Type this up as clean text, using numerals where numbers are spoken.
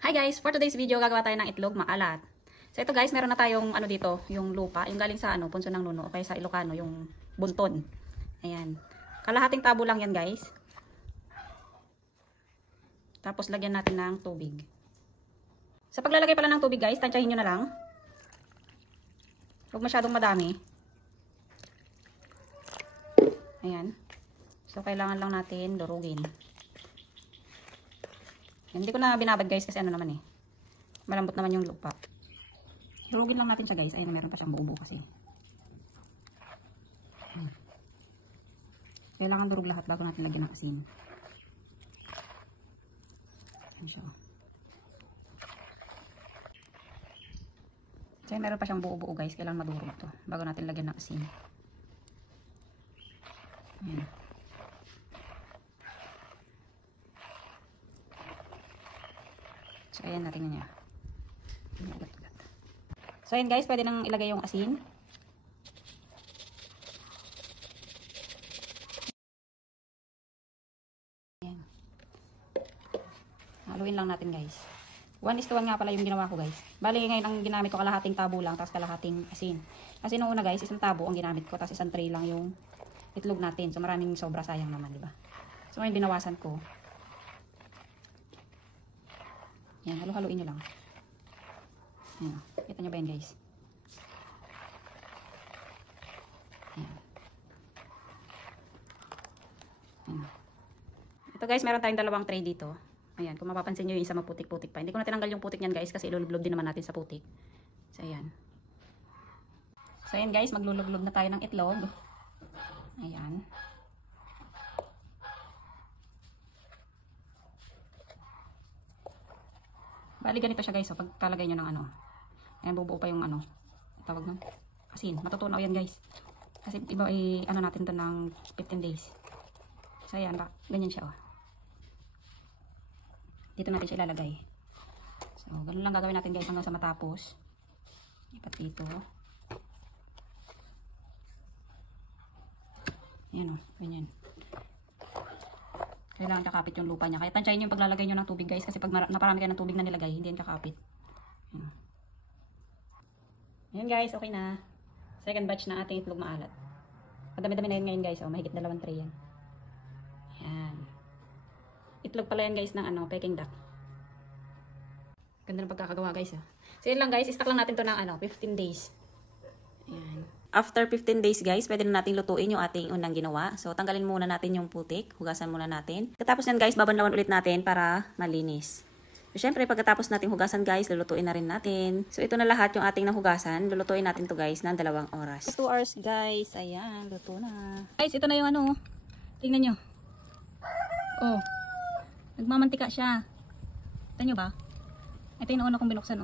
Hi guys, for today's video gagawa tayo ng itlog maalat. So ito guys, meron na tayong ano dito, yung lupa, yung galing sa Punso ng Nuno o kaya sa Ilocano, yung bunton. Ayan. Kalahating tabo lang yan guys. Tapos lagyan natin ng tubig. Sa paglalagay pala ng tubig guys, tansyahin nyo na lang. Huwag masyadong madami. Ayan. So kailangan lang natin durugin. Hindi ko na binabad guys kasi ano naman malambot naman yung lupa. Durugin lang natin siya guys. Ayun, meron pa siyang buo-buo kasi. Kailangan durug lahat bago natin lagyan ng asin. Ayan siya. So meron pa siyang buo-buo guys. Kailangan madurog to bago natin lagyan ng asin. Ayan. So, ayan, natin niya. So, ayan guys, pwede nang ilagay yung asin. Ayan. Haluin lang natin guys. 1:1 nga pala yung ginawa ko guys. Bali, ngayon ang ginamit ko kalahating tabo lang, tapos kalahating asin. Kasi nung una guys, isang tabo ang ginamit ko, tapos isang tray lang yung itlog natin. So, maraming sobra, sayang naman, diba? So, ngayon binawasan ko. Yan, halo-haluin nyo lang. Yan. Kita nyo ba yan guys? Yan. Yan. Ito guys, meron tayong dalawang tray dito. Ayan, kung mapapansin nyo yung isa maputik-putik pa. Hindi ko na tinanggal yung putik nyan guys kasi ilulublob din naman natin sa putik. So ayan. So ayan guys, maglulublob na tayo ng itlog. Ayan. Bali ganito siya guys, so pagkalagay nyo ng ayan, bubuo pa yung tawag nun, asin. Matutunaw yan guys. Kasi iba natin to ng 15 days. So ayan, ganyan siya Dito natin siya ilalagay. So ganun lang gagawin natin guys hanggang sa matapos. Ipat dito. Ayan ganyan. Kailangan kakapit yung lupa niya. Kaya tansyahin yung paglalagay nyo ng tubig guys. Kasi pag naparami kayo ng tubig na nilagay, hindi yan kakapit. Ayan guys, okay na. Second batch na ating itlog maalat. Madami-dami na yan ngayon guys. Mahigit 2 tray yan. Ayan. Itlog pala yan guys ng Peking duck. Ganda ng pagkakagawa guys. So yun lang guys, stock lang natin to ng 15 days. Ayan. After 15 days guys, pwede na natin lutuin yung ating unang ginawa. So tanggalin muna natin yung putik, hugasan muna natin. Katapos yan guys, babanlawan ulit natin para malinis. So syempre pagkatapos nating hugasan guys, lulutuin na rin natin. So ito na lahat yung ating nahugasan, lulutuin natin to guys ng 2 oras. 2 hours guys, ayan, luto na. Guys, ito na yung tingnan nyo. Oh, nagmamantika siya. Tignan nyo ba? Ito yung una kong binuksan